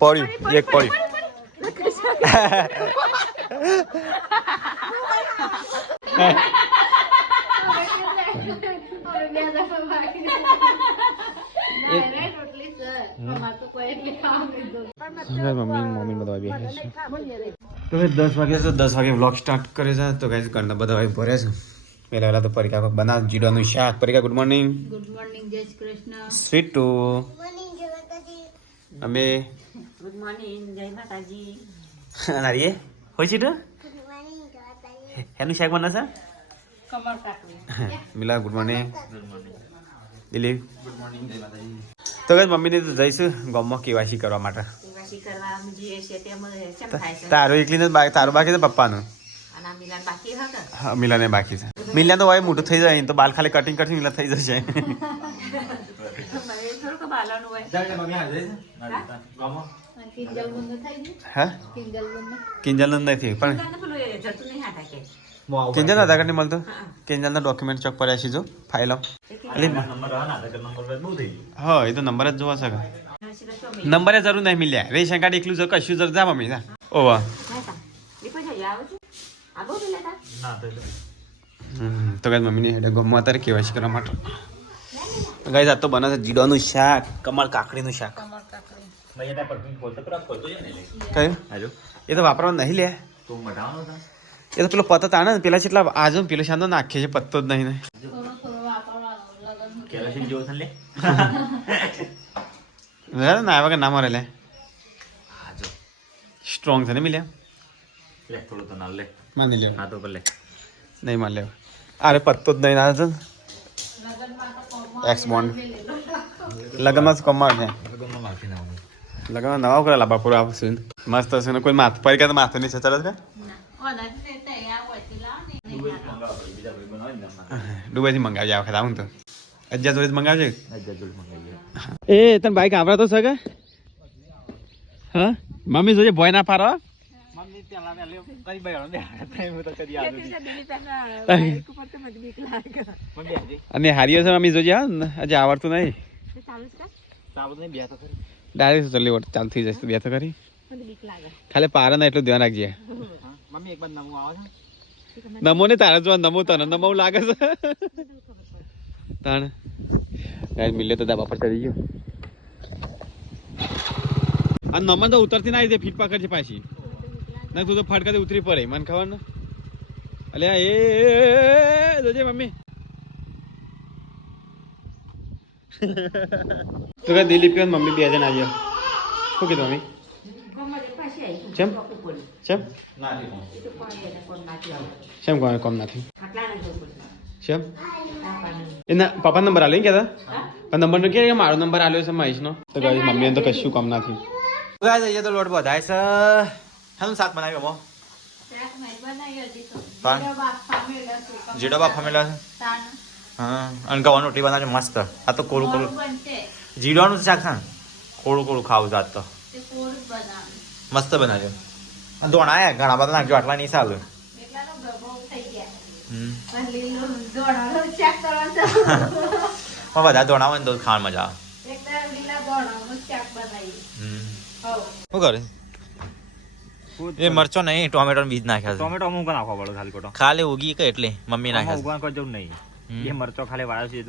પડ્યું એક પડ્યું મમ્મી બધા બી તો 10 વાગે તો 10 વાગે વ્લોગ સ્ટાર્ટ કરે છે તો ગાઈસ ઘરના બધા ભાઈ ભરે છે પહેલા તો પરિકા બનાવ જીડાનું શાક પરિકા ગુડ મોર્નિંગ જય શ્રી કૃષ્ણ સ્વીટ ટુ અમે ગુડ મોર્નિંગ જય માતાજી નારીએ હોય છે તો એનું શાક બનાવશે કમર કાકડી મિલા good morning Dilip good morning જય માતાજી તો ગાઈસ મમ્મીને તો જઈશું ગામમાં કેવાયસી કરવા માટે કેવાયસી કરવા જે છે તેમ કેમ થાય છે તારો એકલીને તારું બાકી છે પપ્પાનું અને મિલાન બાકી હકે હા મિલાને બાકી છે મિલાન તો હોય મોટું થઈ જાય તો બાલ ખાલી કટિંગ કરશું મિલા થઈ જશે મને થોડુંક બાલાનું હોય કિંજલ બંધ થઈ ગયું હા કિંજલ નથી પણ પેલું જતું નહીં હાટા કે કિંજલ આધાર કાર્ડ નહીં મળતો કિંજલના ડોક્યુમેન્ટ ચોક પર છે જો ફાઇલ હા એ તો નંબર જ જોવા શકે નંબર જરૂર નહીં મિલ્યા રેશન કાર્ડ એકલું જો કશું જરૂર જા મમ્મી જા ઓવા તો કઈ મમ્મીની હેડે ગમવા તારે કેવાયસી કરવા માટે ગાઈસ આ તો બને છે જીડાનું શાક કમળ કાકડીનું શાક કયું એ તો વાપરવા નહીં લે એ તો પેલો પત્તો તાણે ને પેલા કેટલા આજુ પેલો શાંતો નાખે છે પત્તો જ નહીં ને ના આવ્યા કે ના મારે લે સ્ટ્રોંગ છે ને મિલ્યા માની લે નહીં માન લે અરે પત્તો જ નહીં ના છે એક્સ બોન્ડ લગ્નમાં જ કમાર છે લગ્નમાં નવા કરે લાંબા આવશે મસ્ત હશે ને કોઈ માથ પર કે માથે નહીં છે ચાલે છે દુબઈથી મંગાવજે આ વખત આવું તો અજ્જા જોડે મંગાવજે એ તને બાઈક આવડતો છે કે હા મમ્મી જોજે ભોય ના પાડો અને હારીઓ છે મમ્મી જોજે હા આજે આવડતું નહીં ડાયરેક્ટ ચાલી ચાલુ થઈ જશે બે તો કરી ખાલી પારે ને એટલું ધ્યાન રાખજે નમો ને તારે જો નમો તને નમો લાગે છે તાણ ગાય મિલે તો ધાબા પર ચડી ગયો આ નમન તો ઉતરતી ના રીતે ફીટ પકડ છે પાછી ના તું તો ફટકાથી ઉતરી પડે મને ખબર ને અલ્યા એ જોજે મમ્મી તો કે દિલીપ મમ્મી બે જણ આવ્યા શું કીધું મમ્મી ચેમ ચેમ ચેમ કોને કોમ નથી ચેમ એના પપ્પા નંબર આલ્યો કહેતા પણ નંબર નો કે મારો નંબર આલ્યો છે મહેશનો તો ગાઈસ મમ્મીને તો કશું કામ નથી ગાઈસ અહીંયા તો લોટ બધાય છે હમ શાક બનાવ્યો મો જીડો બાપ ફમેલા છે હા અને ગવાનું રોટલી બનાવજો મસ્ત આ તો કોળું કોળું જીડવાનું શાક છે કોળું કોળું ખાવું જાત તો મસ્ત બનાવ્યો દોણા ઘણા બધા નાખજો આટલા નહીં ચાલે બધા દોણા હોય ને તો ખાવા મજા આવે શું કરે એ મરચો નહીં ટોમેટો બીજ નાખ્યા છે ટોમેટો હું નાખવા પડે ખાલી કોટો ખાલી ઉગી કે એટલે મમ્મી નાખ્યા ઉગવા કોઈ જરૂર નહીં એ મરચો ખાલી વાળા છે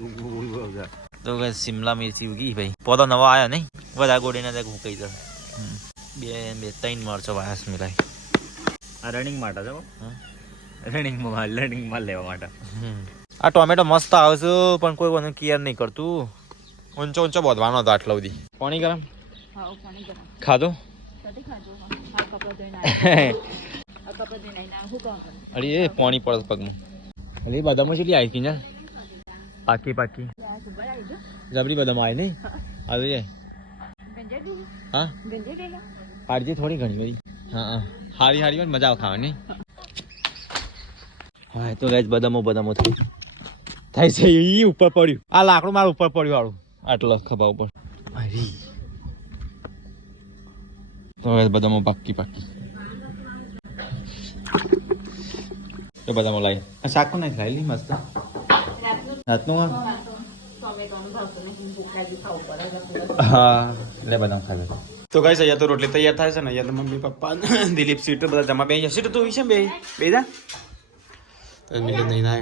તો શિમલા મિર્ચી ઉગી ભાઈ પોતો નવો આવ્યો નહીં બધા ગોળીને મૂકી દે બે ત્રણ મરચો વાસ મિલાય આ રનિંગ માટે છે રનિંગમાં લેવા માટે આ ટોમેટો મસ્ત આવશે પણ કોઈ કોને કેર નહીં કરતું ઊંચો ઊંચો બોધવાનો હતો આટલો બધી પાણી ગરમ ખાધું અરે એ પાણી પડે પગમાં અરે બદામો કેટલી આવી હતી ને પાકી પાકી જબરી બદામો આવી નહીં આવી જાય હા હારજી થોડી ઘણી બધી હા હારી હારી હોય મજા આવે ખાવાની હા તો ગાઈસ બદામો થઈ થાય છે એ ઉપર પડ્યું આ લાકડું મારું ઉપર પડ્યું વાળું આટલો ખભા ઉપર મારી તો ગાઈસ બદામો પાકી તો બદામો લાવી આ શાક પણ નહીં લાવી મસ્ત રાતનું હા લે બદામ ખાવે તો ગાઈસ અહીંયા તો રોટલી તૈયાર થાય છે ને અહીંયા તો મમ્મી પપ્પા દિલીપ સીટ બધા જમા બે સીટ તો છે બે જા તો મિલે નહીં ના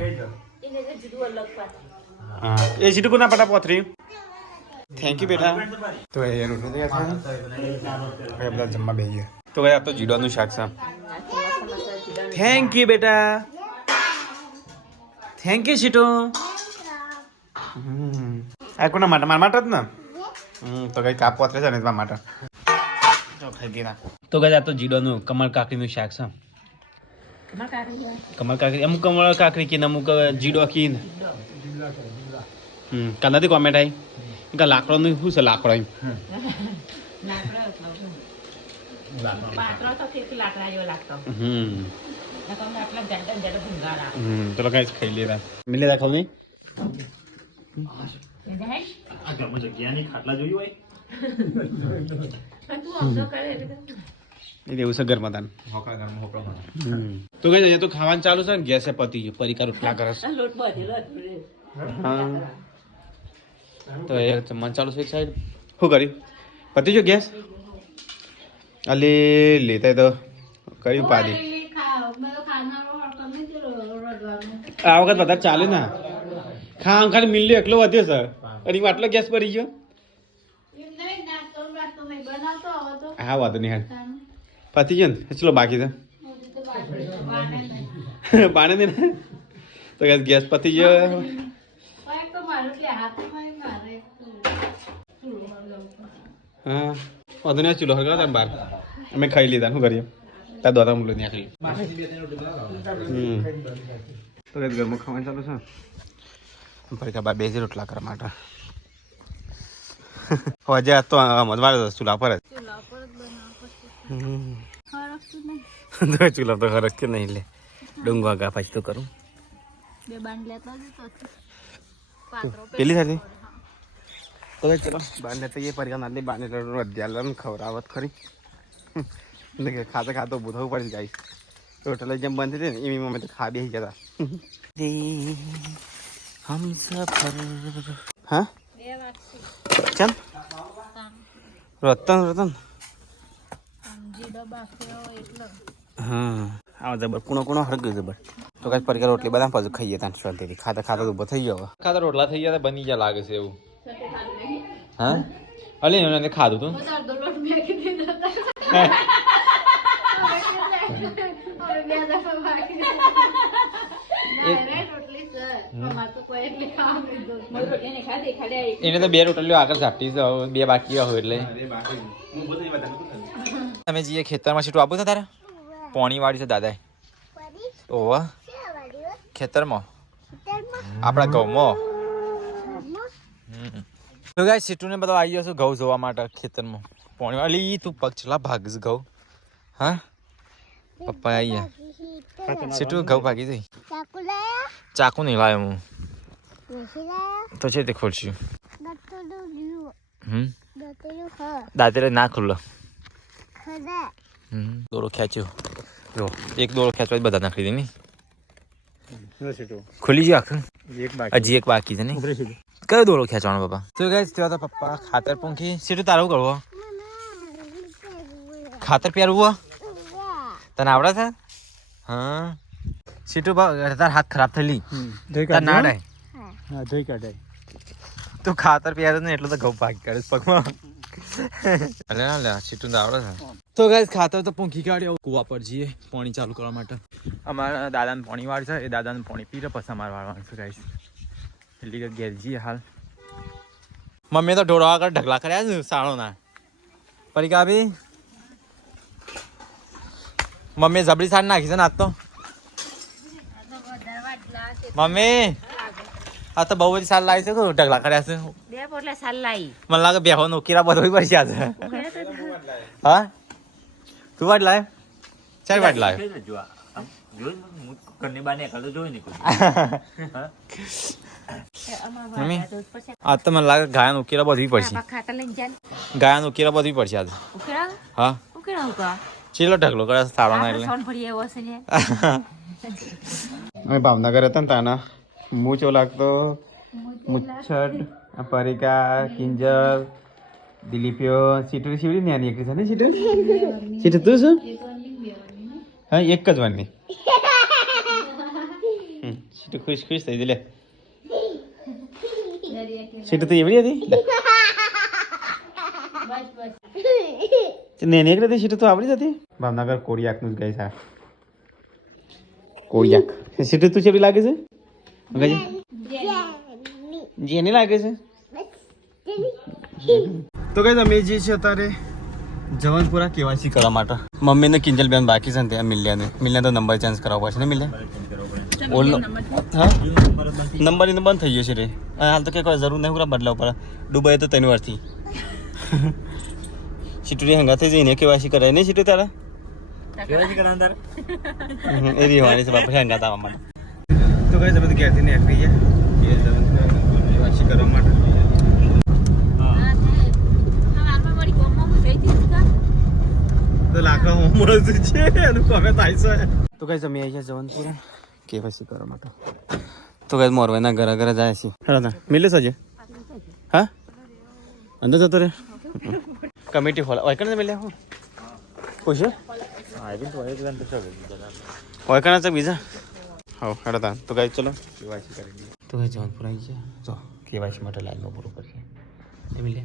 હા એ સીટ કોના પટા પોથરી થેન્ક યુ બેટા તો એ રોટલી તૈયાર થાય બધા જમવા બે ગયા તો ભાઈ આ તો જીડવાનું શાક છે થેન્ક યુ બેટા થેન્ક યુ સીટો આ કોના માટે મારા માટે જ ને તો કઈ કાપ પોતરે છે ને તમારા માટે ખાઈ દીધા તો કઈ આ તો જીડોનું કમળ કાકરીનું શાક છે કમળ કાકરી અમુક કમળ કાકરી કીને અમુક જીડો કીને કાનાથી કોમેન્ટ આવી કે લાકડાનું શું છે લાકડો એમ ચલો કઈ ખાઈ લેતા મિલે ખાવ નહીં આ ઘરમાં જગ્યાની ખાટલા જોયું હોય એવું છે ઘરમાં તાન તો કઈ અહીંયા તો ખાવાનું ચાલુ છે ને ગેસે પતી ગયું પરિકાર રોટલા કરે હા તો એ જમવાનું ચાલુ છે એક સાઈડ શું કર્યું પતી ગયો ગેસ અલી લેતા તો કર્યું પાડી આ વખત વધારે ચાલે ને ખાવા ખાલી મિલ્યું એકલો વધ્યો સર અને આટલો ગેસ ભરી ગયો હા વાંધો નહીં હાલ પતી ગયો ને ચલો બાકી છે પાણી દે ને તો ગેસ પતી ગયો હા વાંધો નહીં ચૂલો હરગાવ તાર બાર અમે ખાઈ લીધા શું કરીએ તાર દોતા મૂલો ત્યાં ખાઈ તો ઘરમાં ખાવાનું ચાલુ છે ફરી બા બે જ રોટલા કરવા માટે હજે તો મજવાડે ચૂલા પર જ ચૂલા તો ખરસ કે નહીં લે ડુંગવા ગા પછી તો કરું પેલી સાથે તો ચલો બાંધ લેતા એ પરિવાર નાલી બાંધ અધ્યાલન ખવડાવત ખરી ખાતે ખાતો ઊભું થવું પડી જાય હોટલ જેમ બંધ હતી ને એવી મમ્મી તો ખા બેસી જતા હમ સફર હા ચમ રતન રતન હા આવા જબર કુણો કુણો હરગ્યું જબર તો કઈ પરિકાર રોટલી બધા પાછું ખાઈએ ત્યાં શાંતિથી ખાતા ખાતા ઉભો થઈ ગયો ખાતા રોટલા થઈ ગયા બની ગયા લાગે છે એવું હા અલી એને ખાધું તું એને તો બે રોટલીઓ આગળ ઝાપટી છે બે બાકી હોય એટલે તમે જઈએ ખેતરમાં સીટું આપું છે તારે પોણી વાળી છે દાદા ઓવા ખેતરમાં આપણા ઘઉંમાં તો ગાય સીટું ને બધો આવી ગયો છું ઘઉં જોવા માટે ખેતરમાં પોણી વાળી તું પગ છેલ્લા ભાગ ઘઉં હા પપ્પા આવી ગયા સીટું ઘઉં ભાગી જઈ ચાકુ નહીં લાવ્યો હું તો છે તે ખોલશું દાંતરે ના ખુલ્લો દોરો ખેંચ્યો જો એક દોરો ખેંચવા બધા નાખી દે નહીં ખુલી ગયો આખું હજી એક બાકી છે ને કયો દોરો ખેંચવાનો પપ્પા તો ગાઈસ ત્યાં તો પપ્પા ખાતર પૂંખી સીટું તારું કરવો ખાતર પહેરવું તને આવડે છે હા સીટું તાર હાથ ખરાબ થયેલી ના ડાય હા ધોઈ કાઢાય તું ખાતર પહેરે ને એટલે તો ઘઉં ભાગ કાઢે પગમાં અરે ના લે સીટું તો આવડે છે તો ગાઈસ ખાતર તો પૂંખી કાઢ્યો કુવા પર જઈએ પાણી ચાલુ કરવા માટે અમારા દાદાને પાણી વાળ છે એ દાદાને પાણી પીરે પછી અમારે વાળવાનું છે ગાઈસ એટલે ઘેર જઈએ હાલ મમ્મી તો ઢોળવા આગળ ઢગલા કર્યા છે સાણો ના પરિકા બી મમ્મી જબરી સાડ નાખી છે ને આજ તો મમ્મી આ તો બહુ બધી સાલ લાવી છે ઢગલા કર્યા છે બે પોટલા સાલ લાવી મને લાગે બેહો નો કીરા બધો પડશે આજે હા તું વાટ લાવ ચાર વાટ લાવ મમ્મી આ તો મને લાગે ગાયન ઉકેરા બધવી પડશે ગાયન ઉકેરા બધવી પડશે આજે હા ચેલો ઢગલો કરે સારો ના એટલે અમે ભાવનગર હતા ને તાના મૂચો લાગતો મુચ્છડ પરિકા કિંજર દિલીપ્યો સીટું શીવડી ને આની એકલી છે ને સીટું સીટું તું શું હા એક જ વારની સીટું ખુશ ખુશ થઈ ગઈ લે સીટું તો એવડી હતી નેની એક હતી સીટું તો આવડી જ હતી ભાવનગર કોડિયાકનું જ ગઈ છે કોડિયાક સીટું તું ચેવડી લાગે છે જેની લાગે છે તો કઈ તમે જે છે અત્યારે જવાનપુરા કેવાયસી કરવા માટે મમ્મીને કિંજલ બેન બાકી છે ને ત્યાં મિલ્યાને તો નંબર ચેન્જ કરાવવો પડશે ને મિલ્યા ઓલ્ડ હા નંબર એને બંધ થઈ ગયો છે રે હાલ તો કે કોઈ જરૂર નહીં પૂરા બદલાવ પડે દુબઈ તો 3 વારથી સીટુડી હંગાથી જઈને કેવાયસી કરાય નહીં સીટું તારા કેવાયસી કરાવ તારે એ રીવાની છે બાપા હંગાત આવવા માટે તો કઈ તમે ઘેરથી ને આવી ગયા કેવાયસી કરવા માટે તો લાકડા હોમવર્ક છે એનું કમે થાય છે તો કઈ તમે આવી ગયા જવાનપુરા કેવાયસી કરવા માટે તો કઈ મોરવાઈના ઘરે ઘરે જાય છે હેડો મિલે સજે હા અંદર જતો રે કમિટી હોલ ઓય કને મિલે હું ખુશ આઈ તો ઓય તો ઓય કને છે બીજા હા હેડો તો કઈ ચલો કેવાયસી કરી દઈએ તો કઈ જવાનપુરા આવી ગયા તો કેવાયસી માટે લાઈનમાં પૂરું પડશે એ મિલે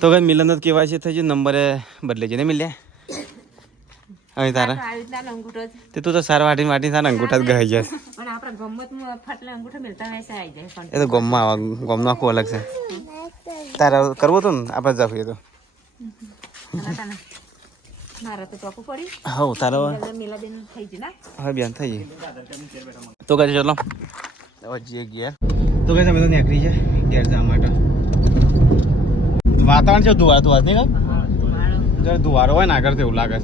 તો કઈ મિલન જ કેવાયસી થઈ ગયું નંબરે બદલાઈ જાય ને મિલ્યા હવે તારા તે તું તો સાર વાટી વાટી તારા અંગૂઠા જ ગઈ જાય એ તો ગોમમાં આવે ગોમનું આખું અલગ છે તારા કરવો તો ને આપણે જાફીએ તો હા તારો હવે બેન થઈ ગઈ તો કઈ ચલો હવે ગયા તો કઈ તમે તો નીકળી છે ઘેર જવા માટે વાતાવરણ છે ધુવાર નહીં જરા ધુવારો હોય ને આગળ તો એવું લાગે છે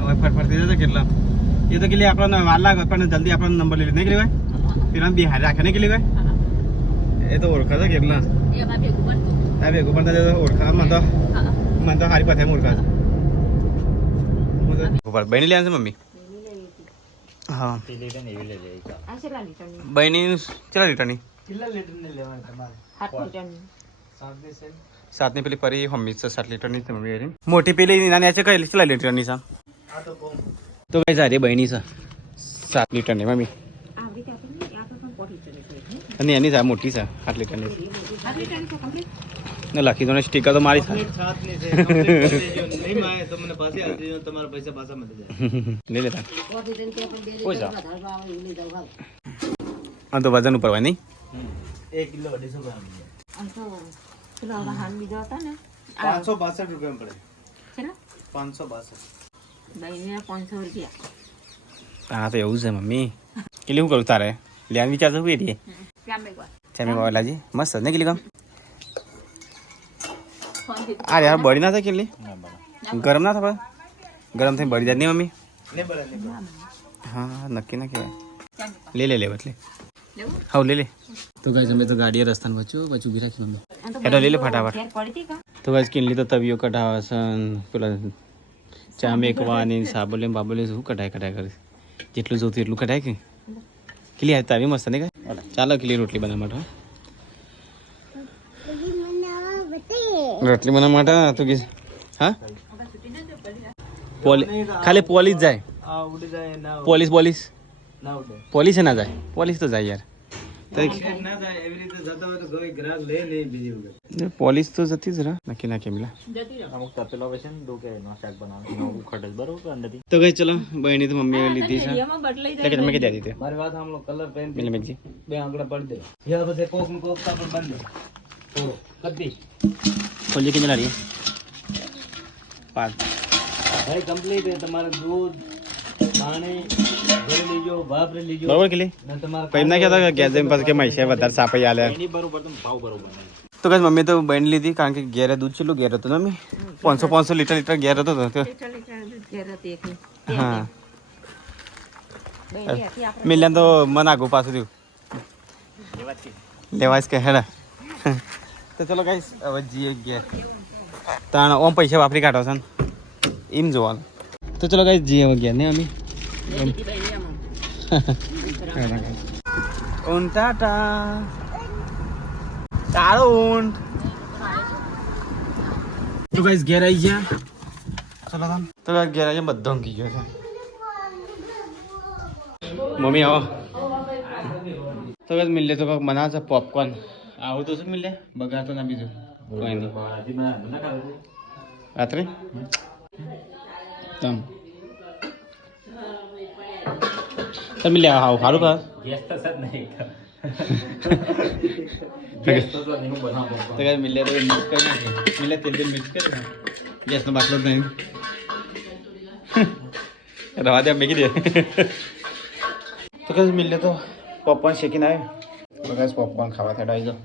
હવે ફટફટ જશે કેટલા એ તો કેટલી આપણને વાર લાગે પણ જલ્દી આપણને નંબર લઈ લે નહીં કેલી ભાઈ પેલા બિહાર રાખે નહીં કેલી ભાઈ એ તો ઓળખા છે કેટલા તાર ભેગું પણ ઓળખા મને તો સારી પાસે ઓળખા છે બની લે છે મમ્મી હા બહેની કેટલા લીટરની 7 ની પેલી પરી મમ્મી છે 7 લીટરની તમે મોટી પેલી નાની છે કઈ કેટલા લીટરની છે તો કઈ સારી બહેની છે 7 લીટરની મમ્મી અને એની છે મોટી છે 8 લીટરની ને લખી દો ને સ્ટીકર તો મારી સાથે લઈ લેતા તો વજન ઉપર હોય નહીં 1 કિલો 250 ગ્રામ 562 રૂપિયા પડે 562 હા તો એવું છે મમ્મી કેટલી શું કરું તારે લેવાનું વિચાર તો શું એ ચામે વાલાજી મસ્ત ને કેટલી કામ આ યાર બળી ના થાય કેટલી ગરમ ના થાય ગરમ થઈને બળી જાય નહીં મમ્મી હા નક્કી ના કહેવાય લે એટલે હા લે તો ગાઈસ અમે તો ગાડીએ રસ્તાને વચ્ચે ઉભી રાખી મમ્મી એટલે લે ફટાફટ તો ગાઈસ કિનલી તો તવીઓ કઢાવે છે પેલા ચા મેકવાની સાબલે બાબલે શું કઢાય કરે જેટલું જોતું એટલું કઢાય કે કેટલી આવી તારી મસ્ત ને કાંઈ ચાલો કેટલી રોટલી બનાવવા માટે રોટલી બનાવવા માટે તો કે હા ખાલી પોલીસ જાય પોલીસ ના જાય પોલીસ તો જાય યાર પોલીસ તો જતી જ નક્કી ના કેમલા તો ગઈ ચલો બહેની તો મમ્મી લીધી છે તમે કે દીધી મારી વાત સાંભળો કલર પેન મેજી બે આંગળા પડ દે યાર પછી કોક નું કોક પણ બંધ દે થોડો કદી ખોલી કે જલા રહી 5 ભાઈ કમ્પ્લીટ है તમારા દૂધ પાણી ભરી લીજો વાપરી લીજો બરોબર કે લે કઈ ના કહેતા ગેસ જેમ પાસ કે મૈસે વધારે સાપઈ આલે એની બરોબર તો ભાવ બરોબર તો કઈ મમ્મી તો બહેન લીધી કારણ કે ઘેરે દૂધ ચેલું ઘેર હતું મમ્મી 500 લીટર ઘેર હતો તો હા મિલ્યા તો મન આગું પાછું થયું લેવા જ કે હેડા તો ચલો ગાઈસ હવે જઈએ ઘેર તાણ ઓમ પૈસા વાપરી કાઢો છે ને એમ જોવાનું તો ચલો ગાઈસ જઈએ હવે ઘેર ને અમે ઊંટ ટાટા તારો ઊંટ તો ગાઈસ ઘેર આવી ગયા ચલો તો ગાઈસ ઘેર આવી બધો ઊંઘી ગયો છે મમ્મી આવો તો ગાઈસ મિલે તો કાંઈક બનાવે છે પોપકોર્ન આવું તો શું મિલે બગાડ તો ના બીજું કોઈ નહીં રાત્રે તમ તો મિલે આવું સારું કા તો ગાઈસ મિલે તો મિક્સ કરી નાખે મિલે તેલ મિક્સ કરી ગેસનો બાટલો જ નહીં રવા દે મેકી દે તો કઈ મિલે તો પોપકોર્ન શેકીને આવ્યો બગાસ પોપકોર્ન ખાવા થાય આવી જાઓ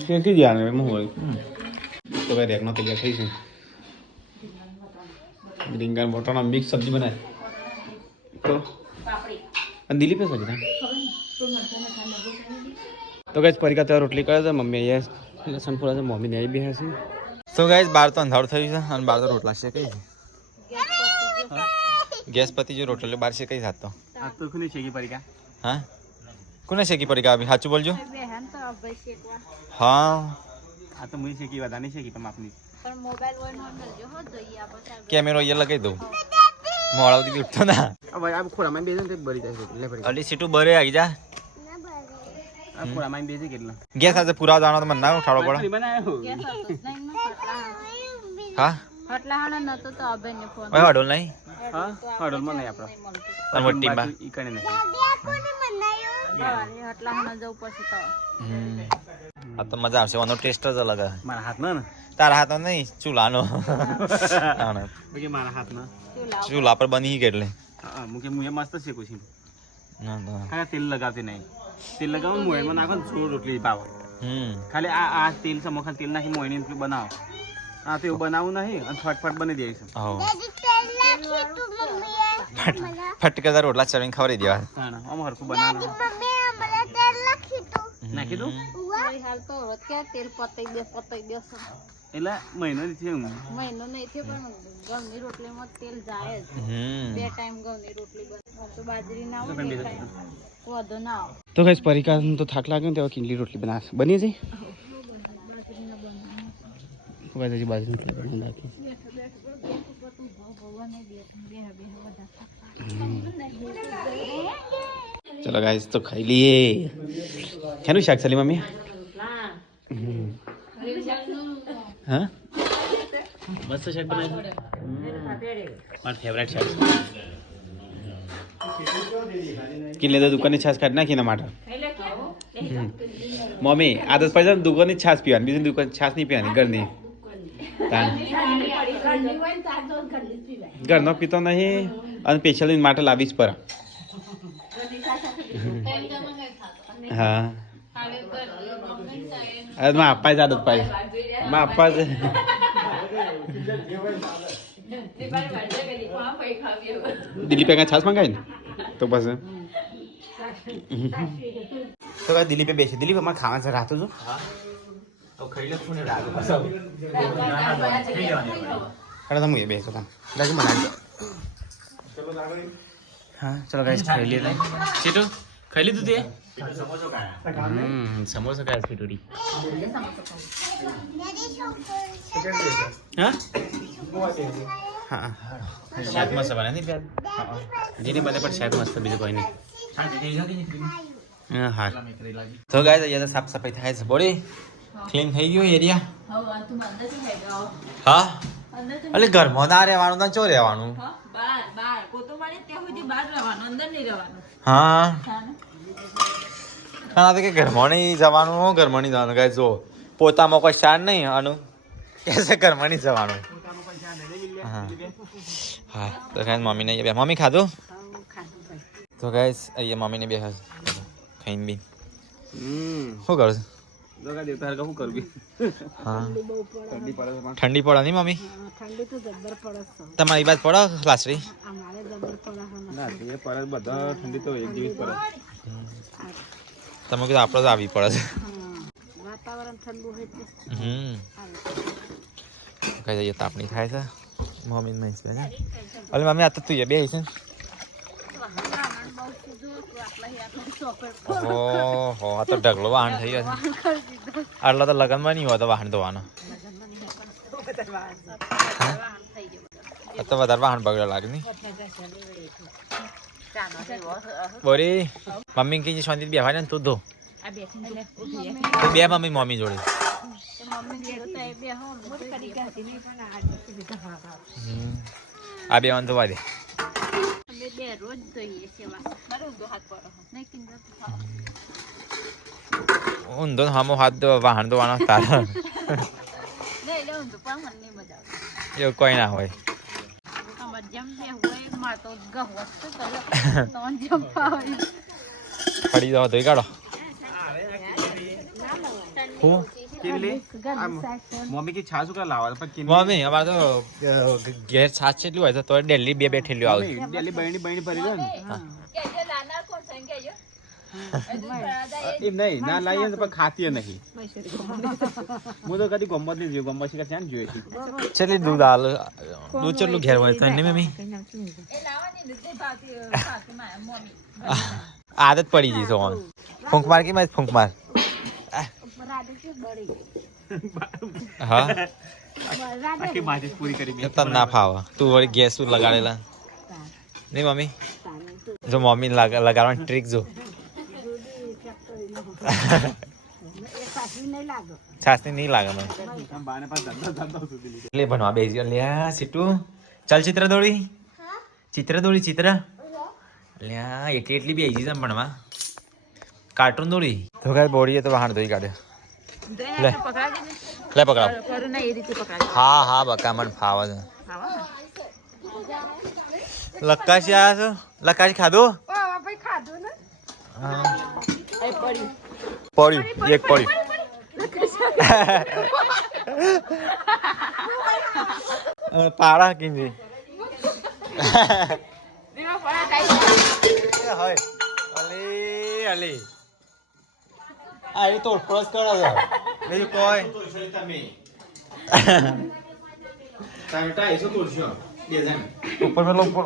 શેકી દે એમ હોય તો કઈ રેકનો તૈયાર થઈ છે રીંગણ બટાણા મિક્સ સબ્જી બનાવે તો અને દિલીપે સબ્જી તો ગાઈસ પરિકા ત્યાં રોટલી કરે છે મમ્મી અહીંયા લસણ ફોડા છે મમ્મી ને બી હશે તો ગાઈસ બહાર તો અંધારું થયું છે અને બહાર તો રોટલા છે કઈ ગેસ પતિ જો રોટલી બહાર છે કઈ થાત તો આ તો કોને શેકી પરિકા હા કોને શેકી પરિકા અભી સાચું બોલજો હા આ તો મુઈ શેકી વધારે નહીં શેકી તમે આપની પણ મોબાઈલ ઓન કરજો હો જોઈએ આપણે કેમેરો અહીંયા લગાવી દઉં મોળાવથી બી ઉઠતો ના હવે આ ખોરામાં બેસે ને તે બરી જાય એટલે પડી અલી સીટું બરે આવી જા આ ખોરામાં બેસે કેટલા ગેસ આજે પૂરા દાણો તો મને ના ઉઠાડો પડે ગેસ હા હટલા હાના નતો તો અબેને ફોન ઓય હડોલ નહીં હા હડોલ માં નહીં આપણો પણ મોટી બા ઈ કણે નહીં કોને મનાયો હટલા હાના જવું પછી તો આ તો મજા આવશે ઓનો ટેસ્ટ જ અલગ છે મારા હાથનો ને તારા હાથનો નહીં ચૂલાનો આનો કે મારા હાથનો ચૂલા પર બની કે એટલે હા મુકે મુએ મસ્ત શેકું છું ના ના ખાલી તેલ લગાવતી નહીં તેલ લગાવું મોયમાં નાખો છોડ રોટલી પાવ ખાલી આ તેલ સમોખા તેલ નાખી મોયની એટલું બનાવો આ તો એવું બનાવવું નહીં અને ફટફટ બની દે છે ફટકરદાર રોટલા ચડીને ખવડાવી દેવા હા ના આમ હરખું બનાવવાનું નાખી દઉં હાલ તો રોજ કે તેલ પતાઈ દે એટલે મહિનો થયો મહિનો નહીં થયો પણ ઘઉંની રોટલીમાં તેલ જાય જ બે ટાઈમ ઘઉંની રોટલી બને તો બાજરી ના હોય વધુ ના આવે તો કઈ પરિકા તો થાક લાગ્યો ને તો કિંડલી રોટલી બનાવશે બની છે બાજરી નાખી ચલો ગાઈસ તો ખાઈ લઈએ કેનું શાક ચાલી મમ્મી હા મસ્ત શાક બનાવ્યું મારું ફેવરેટ શાક કિલ્લે તો દુકાનની છાશ કાઢી નાખી એના માટે મમ્મી આદત પડી જાય દુકાનની છાશ પીવાની બીજી દુકાન છાશ નહીં પીવાની ઘરની ઘરનો પીતો નહીં અને સ્પેશિયલ માટે લાવીશ પર હા અરે માં આપવા જ આદત પાડી માં આપવા જ દિલીપે કાંઈ છાશ મંગાવી ને તો બસ તો કાંઈ દિલીપે બેસી દિલીપ અમારે ખાવા છે રાતું છું અરે તમે બેસો તમે લાગી મને હા ચલો ગાઈસ ખાઈ લીધું સીટુ ખાઈ લીધું તે સમોસા ખાય સીટુડી હા હા શાક મસ્ત બને નહીં પ્યાર જેની બને પણ શાક મસ્ત બીજું કોઈ નહીં હા તો ગાઈસ અહીંયા સાફ સફાઈ થાય છે બોડી ક્લીન થઈ ગયો એરિયા હા અલે ઘરમાં ના રહેવાનું ના ચો રહેવાનું હા ના તો કે ઘરમાં નહીં જવાનું ઘરમાં નહીં જવાનું કાંઈ જો પોતામાં કોઈ શાન નહીં આનું કે ઘરમાં નહીં જવાનું હા હા તો કાંઈ મમ્મીને બે મમ્મી ખાધું તો ગાઈસ અહીંયા મમ્મીને બે ખાઈને બી શું કરું છું જોગા દેવતા હરકા હું કરવી હા ઠંડી પડે છે ઠંડી પડે નહીં મમ્મી ઠંડી તો જબ્બર પડે છે તમારી બાદ પડે લાસરી અમારે જબ્બર પડે છે ના એ પડે બધા ઠંડી તો એક જેવી જ પડે તમે કીધું આપણે તો આવી પડે છે વાતાવરણ ઠંડુ હોય એટલે કઈ જઈએ તાપણી થાય છે મમ્મી ને મહેશ ને અલે મમ્મી આ તો તું બે છે ઓહો આ તો ઢગલો વાહન થઈ ગયો છે આટલો તો લગનમાં નહીં હોતો વાહન ધોવાનો આ તો વધારે વાહન બગડ્યો લાગે નહીં બોરી મમ્મી કઈ શાંતિ બેહવા ને તું ધો તું બે મમ્મી જોડે આ બે વાંધો વાદે ઊંધો હામો હાથ દો વાહન ધોવાનો તારા એવું કોઈ ના હોય પડી જાવ ધોઈ કાઢો હું મમ્મી કી છાસ ઉકા લાવા પણ કિન મમ્મી અમારે તો ઘેર છાસ કેટલી હોય તો ડેલી બે ઠેલીઓ આવે ડેલી બહેણી ભરી દે ને એમ નહીં ના લાવીએ પણ ખાતી નહીં હું તો કદી ગમત નહીં જોયું ગમત શીખા ત્યાં જોઈ છે છેલ્લી દૂધ હાલ દૂધ કેટલું ઘેર હોય તો નહીં મમ્મી આદત પડી જઈ સો ફૂંક માર કે મારે ફૂંક માર હા આખી માજી પૂરી કરી તને ના ફાવે તું વળી ગેસ લગાડેલા નહીં મમ્મી જો મમ્મી લગાડવાની ટ્રીક જો છાસની નહીં લાગે મને લે ભણવા બેસી લ્યા સીટું ચાલ ચિત્ર દોડી લ્યા એટલી બી આવી જશે ભણવા કાર્ટૂન દોડી તો કાંઈ બોડીએ તો વાહન ધોઈ કાઢે લે પકડાવ હા બકા મને ફાવે છે લક્કાશી આવ્યા છો લક્કાશી ખાધું પડ્યું એક પડ્યું પાડા કિંજી અલી આ એ તો પ્લસ કરો છો બીજું કોઈ ઉપર પેલો ઉપર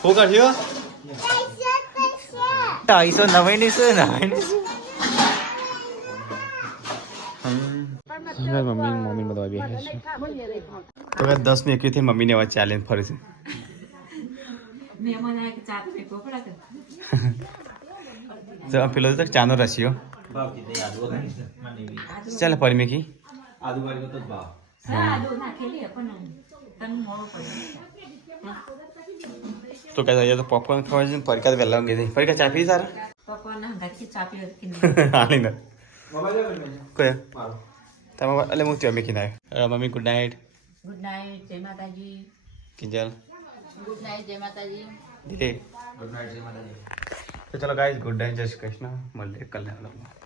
શું કરશું 299 છે મમ્મી બધા બેસે છે તો 10 મિનિટ થી મમ્મી ને વાત ચેલેન્જ ફરે છે તો પેલો તો ચાનો રસીઓ ચાલ પરમેકી આદુ વાળી તો ભાવ તો કઈ જાય તો પોપકોર્ન ખાવા છે પરિકા વેલા ગઈ પરિકા ચા પી સારા હાલી ના કયા તમે એટલે હું ત્યાં મેકી નાખ્યો મમ્મી ગુડ નાઇટ જય માતાજી કિંજલ ગુડ નાઇટ જય માતાજી ધીરે ગુડ નાઇટ જય માતાજી તો ચલો ગાઈસ ગુડ નાઇટ જય શ્રી કૃષ્ણ મળીએ કલ્યાણ